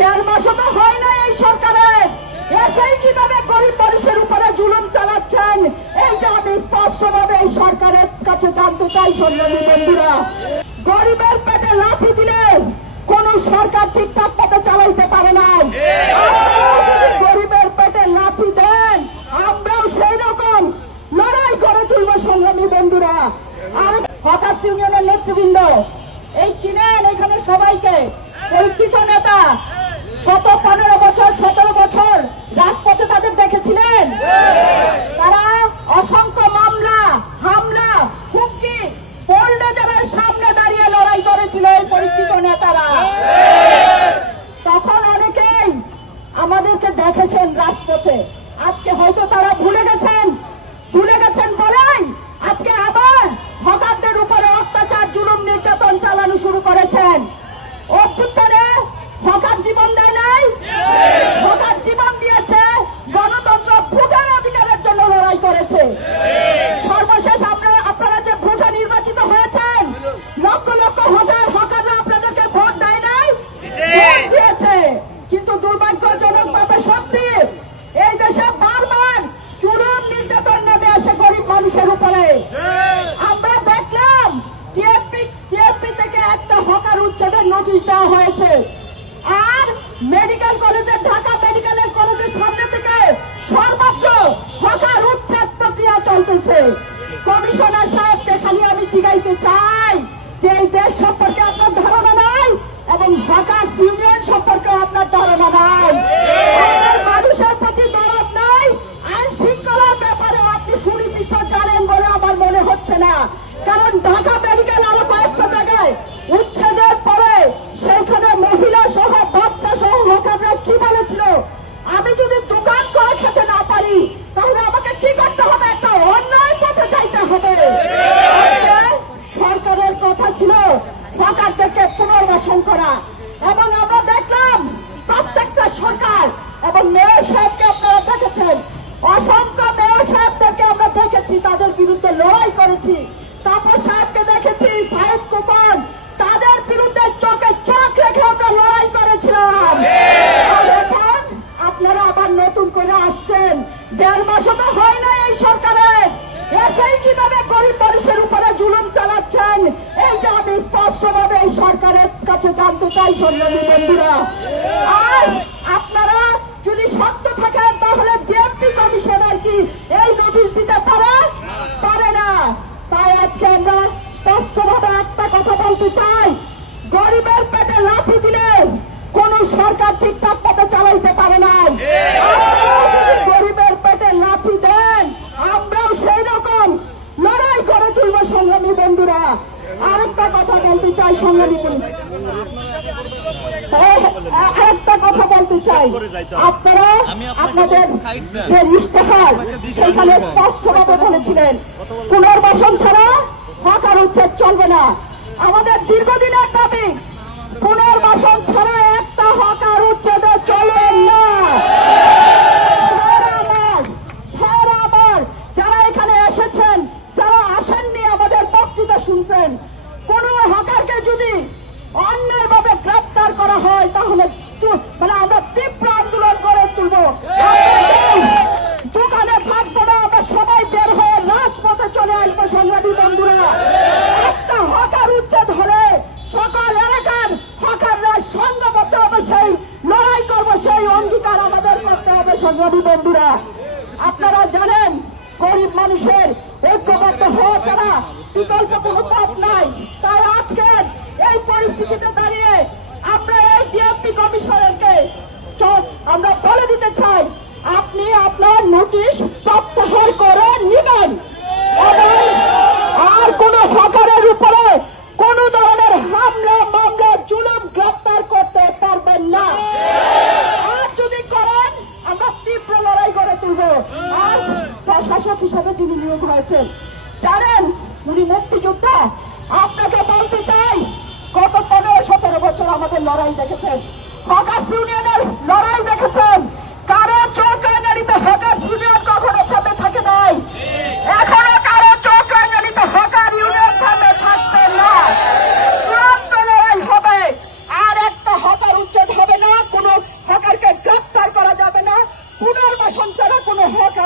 দেড় মাসও তো হয় না এই সরকারের, এসেই কিভাবে গরিব মানুষের উপরে জুলুম চালাচ্ছেন এইটা আমি স্পষ্টভাবে এই সরকারের কাছে জানতে চাই। সংগ্রামী বন্ধুরা, গরিবের পেটে লাথি দিলে কোন সরকার ঠিকঠাক পথে চালাইতে পারে নাই। গরিবের পেটে লাথি দেন, আমরাও সেই রকম লড়াই করে তুলব। সংগ্রামী বন্ধুরা, আর হতাশ ইউনিয়নের নেতৃবৃন্দ এই চিনেন, এখানে সবাইকে পরিচিত নেতা, গত 15 বছর 17 বছর রাজপথে তাদের দেখেছিলেন। তারা অসংখ্য মামলা হামলা হুমকি পোল্ডারের সামনে দাঁড়িয়ে লড়াই করেছিল এই পরিচিত নেতারা। তখন অনেকেই আমাদেরকে দেখেছেন রাজপথে, আজকে হয়তো তারা ভুলে গেছেন বলেই আজকে আবার হকারদের উপরে অত্যাচার জুলুম নির্যাতন চালানো শুরু করেছেন। অভ্যুত্থানে হকার জীবন দেয় নাই, হকার জীবন দিয়েছে গণতন্ত্র ভোটের অধিকারের জন্য লড়াই করেছে। সর্বশেষ আপনারা যে ভোটে নির্বাচিত হয়েছেন, লক্ষ লক্ষ হকাররা আপনাদেরকে ভোট দেয় নাই, ভোট দিয়েছে। কিন্তু দুর্ভাগ্যজনক ভাবে সত্যি এই দেশে বারবার জুলুম নির্যাতন নেমে আসে গরিব মানুষের উপরে। আমরা দেখলাম টিএফপি থেকে একটা হকার উচ্ছেদের নোটিশ দেওয়া হয়েছে, আর মেডিকেল কলেজের ঢাকা মেডিকেল কলেজের সামনে থেকে সর্বোচ্চ হকার উচ্ছেদ প্রক্রিয়া চলতেছে। কমিশনার সাহেবকে খালি আমি জিজ্ঞাইতে চাই যে এই দেশ সম্পর্কে আপনার ধারণা নাই এবং হকার ইউনিয়ন সম্পর্কে আপনার ধারণা নাই, আপনার মানুষের প্রতি দরদ নাই, আইন শৃঙ্খলার ব্যাপারে আপনি সুনির্দিষ্ট জানেন বলে আমার মনে হচ্ছে না। কারণ ঢাকা মেডিকেল আরো কয়েকটা জায়গায় উচ্ছেদের পরে সেখানে মহিলা সহ বাচ্চা সহ হকাররা কি বলেছিল, আমি যদি দোকান করে খেতে না পারি তাহলে আমাকে কি করতে হবে, একটা অন্যায় পথে যাইতে হবে। সরকারের কথা ছিল হকারদেরকে পুনর্বাসন করা, এবং আমরা দেখলাম প্রত্যেকটা সরকার এবং মেয়র সাহেবকে আপনারা দেখেছেন, অসংখ্য মেয়র সাহেবদেরকে আমরা দেখেছি, তাদের বিরুদ্ধে লড়াই করেছি। তাপস সাহেবকে দেখেছি, সাহেব কুপন, তাদের বিরুদ্ধে চোখে চোখ রেখে আমরা লড়াই করেছিলাম। এখন আপনারা আবার নতুন করে আসছেন, দেড় মাসও তো হয় না এই সরকারের, এসেই কিভাবে গরিব মানুষের উপরে জুলুম চালাচ্ছেন এইটা আমি স্পষ্টভাবে এই সরকারের কাছে জানতে চাই। সংগ্রামী বন্ধুরা, আর আপনারা যদি সত্য থাকেন তাহলে ডিএমপি কমিশনার কি এই নোটিশ দিতে পারে না। তাই আজকে আমরা স্পষ্টভাবে একটা কথা বলতে চাই, গরিবের পেটে লাথি দিলে কোন সরকার ঠিকঠাক পথে চালাইতে পারে নাই। গরিবের পেটে লাথি দেন, আমরাও সেই রকম লড়াই করে তুলব। সংগ্রামী বন্ধুরা, আরেকটা কথা বলতে চাই, আরেকটা কথা বলতে চাই, আপনারা আপনাদের যে ইশতেহার সেখানে স্পষ্টভাবে বলেছিলেন পুনর্বাসন ছাড়া হকার উচ্ছেদ চলবে না। আমাদের দীর্ঘদিনের দাবি পুনর্বাসন ছাড়া একটা হকার উচ্ছেদে চলবে না। যারা এখানে এসেছেন, যারা আসেননি আমাদের বক্তৃতা শুনছেন, কোন হকারকে যদি অন্যায়ভাবে গ্রেপ্তার করা হয় তাহলে আমরা তীব্র আন্দোলন করে তুলব। দোকানে থাকবো না, আমরা সবাই বের হয়ে রাজপথে চলে আসবো। সংগ্রামী বন্ধুরা, একটা হকার উচ্ছেদ হলে সকল এলাকার হকাররা সংঘবদ্ধ হবে, সেই লড়াই করবো, সেই অঙ্গীকার আমাদের করতে হবে। সংগ্রামী বন্ধুরা, আপনারা জানেন গরিব মানুষের ঐক্যবদ্ধ হওয়া ছাড়া বিকল্প কোনো পথ নাই। তাই আজকের এই পরিস্থিতিতে দাঁড়িয়ে আমরা এই ডিএমপি কমিশনারকে আমরা বলে দিতে চাই, আপনি আপনার নোটিশ প্রত্যাহার করে নিবেন এবং আর কোন হকারের উপরে কোন ধরনের হামলা মামলা জুলুম গ্রেপ্তার করতে পারবেন না। আর যদি করেন আমরা তীব্র লড়াই করে তুলব। আর প্রশাসক হিসাবে যিনি নিয়োগ হয়েছেন জানেন উনি মুক্তিযোদ্ধা। আপনাকে বলতে চাই, গত 15-17 বছর আমাদের লড়াই দেখেছেন, হকার ইউনিয়নের লড়াই দেখেছেন। কারো চোখ রাঙানিতে হকার ইউনিয়ন কখনো থেমে থাকে নাই, এখনো কারো চোখ রাঙানিতে হকার ইউনিয়ন থেমে থাকবে না। চূড়ান্ত লড়াই হবে, আর একটা হকার উচ্ছেদ হবে না, কোন পুনর্বাসন ছাড়া কোনো হক